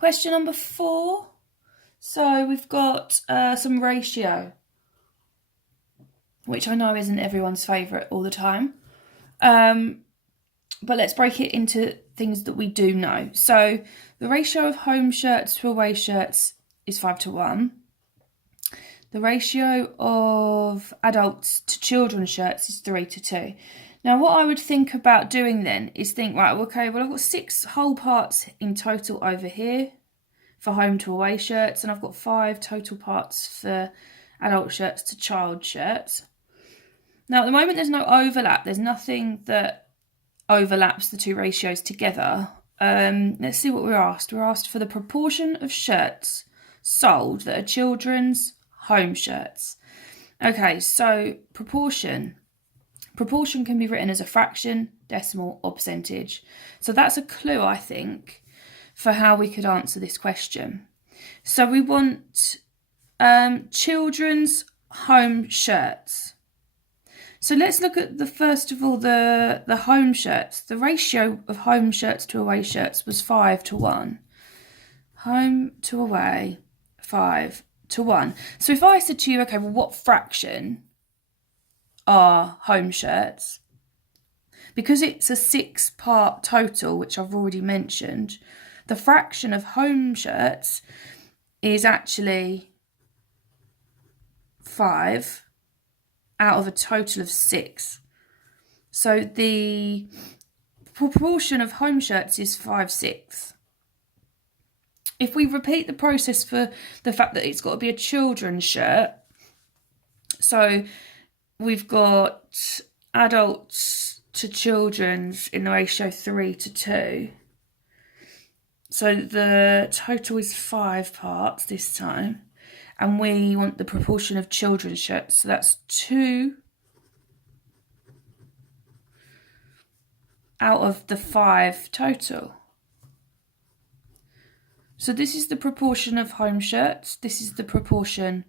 Question number 4. So we've got some ratio, which I know isn't everyone's favourite all the time. But let's break it into things that we do know. So the ratio of home shirts to away shirts is 5:1. The ratio of adults to children's shirts is 3:2. Now, what I would think about doing then is think, right, okay, well, I've got 6 whole parts in total over here for home to away shirts, and I've got 5 total parts for adult shirts to child shirts. Now, at the moment, there's no overlap. There's nothing that overlaps the two ratios together. Let's see what we're asked. We're asked for the proportion of shirts sold that are children's home shirts. Okay, so proportion. Proportion can be written as a fraction, decimal, or percentage. So that's a clue, I think, for how we could answer this question. So we want children's home shirts. So let's look at first of all the home shirts. The ratio of home shirts to away shirts was 5:1. Home to away, 5:1. So if I said to you, okay, well, what fraction are home shirts? Because it's a 6-part total, which I've already mentioned, the fraction of home shirts is actually 5 out of a total of 6. So the proportion of home shirts is 5/6. If we repeat the process for the fact that it's got to be a children's shirt, so we've got adults to children's in the ratio 3:2. So the total is 5 parts this time. And we want the proportion of children's shirts. So that's 2 out of the 5 total. So this is the proportion of home shirts. This is the proportion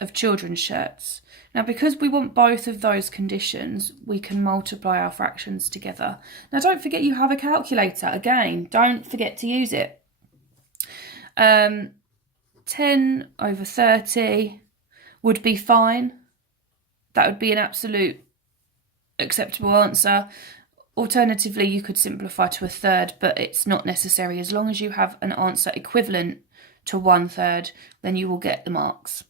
of children's shirts. Now, because we want both of those conditions, we can multiply our fractions together. Now, don't forget you have a calculator. Again, don't forget to use it. 10/30 would be fine. That would be an absolute acceptable answer. Alternatively, you could simplify to 1/3, but it's not necessary. As long as you have an answer equivalent to 1/3, then you will get the marks.